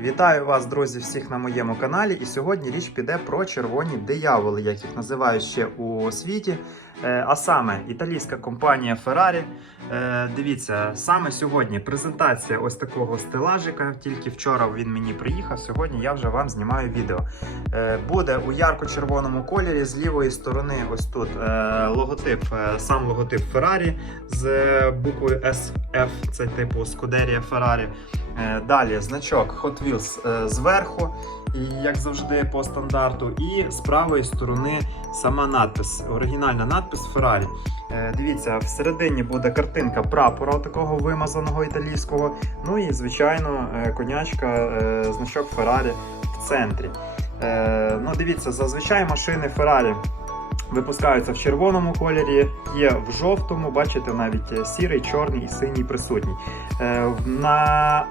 Вітаю вас, друзі, всіх на моєму каналі. І сьогодні річ піде про червоні дияволи, як їх називають ще у світі. Е, А саме італійська компанія Ferrari. Е, Дивіться, саме сьогодні презентація ось такого стелажика. Тільки вчора він мені приїхав. Сьогодні я вже вам знімаю відео. Е, Буде у ярко-червоному кольорі. З лівої сторони, ось тут логотип, сам логотип Ferrari з буквою SF, це типу Scuderia Ferrari. Далі значок Hot Wheels е, зверху, як завжди по стандарту. І з правої сторони сама надпис, оригінальна надпис Ferrari. Е, Дивіться, всередині буде картинка прапора такого вимазаного італійського. Ну і звичайно, е, конячка, значок Ferrari в центрі. Ну, дивіться, зазвичай машини Ferrari випускаються в червоному кольорі, є в жовтому, бачите, навіть сірий, чорний і синій присутній. На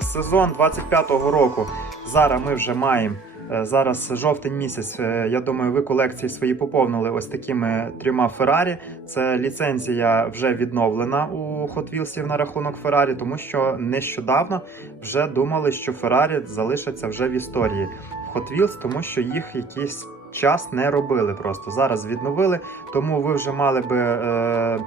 сезон 25-го року зараз ми вже маємо. е, Зараз жовтень місяць. е, Я думаю, ви колекції свої поповнили ось такими трьома Феррарі. Це ліцензія вже відновлена у Hot Wheels на рахунок Феррарі, тому що нещодавно вже думали, що Феррарі залишаться вже в історії в Hot Wheels, тому що їх якийсь час не робили. Просто зараз відновили. Тому ви вже мали би. Е-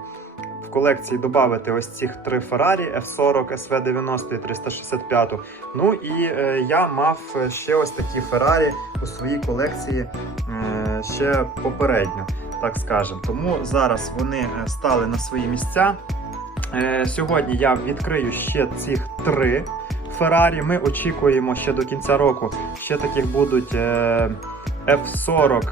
в колекції додати ось цих три Ferrari F40, SV90 і 365. Ну і е, я мав ще ось такі Ferrari у своїй колекції е, ще попередньо, так скажемо. Тому зараз вони е, стали на свої місця. Е, сьогодні я відкрию ще цих три Ferrari. Ми очікуємо ще до кінця року. Ще таких будуть е, F40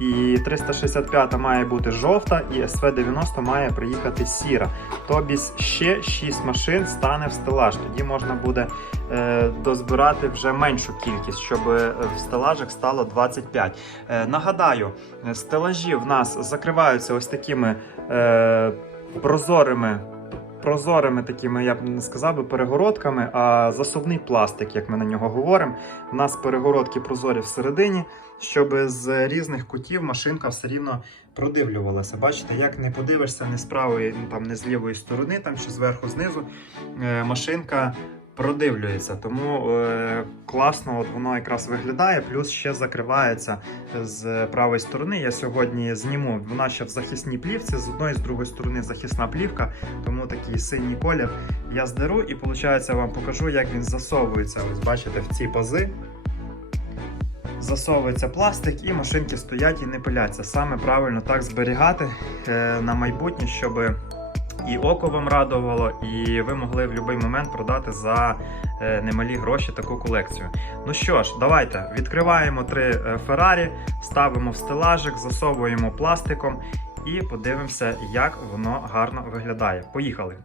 і 365 має бути жовта, і SV90 має приїхати сіра. Тобі ще 6 машин стане в стелаж. Тоді можна буде е, дозбирати вже меншу кількість, щоб е, в стелажах стало 25. Е, нагадаю, е, стелажі в нас закриваються ось такими е, прозорими. Прозорими такими, я б не сказав би, перегородками, а засувний пластик, як ми на нього говоримо. У нас перегородки прозорі всередині, щоб з різних кутів машинка все рівно продивлювалася. Бачите, як не подивишся не з правої, ну там не з лівої сторони, там чи зверху, знизу, е, машинка продивлюється. Тому е, класно от воно якраз виглядає, плюс ще закривається з правої сторони. Я сьогодні зніму. Вона ще в захисній плівці, з одної з другої сторони захисна плівка, тому такий синій колір. Я здеру і, виходить, вам покажу, як він засовується. Ось бачите, в ці пази. Засовується пластик і машинки стоять і не пиляться. Саме правильно так зберігати е, на майбутнє, щоб і око вам радувало, і ви могли в будь-який момент продати за е, немалі гроші таку колекцію. Ну що ж, давайте відкриваємо три е, Феррарі, ставимо в стелажик, засовуємо пластиком і подивимося, як воно гарно виглядає. Поїхали!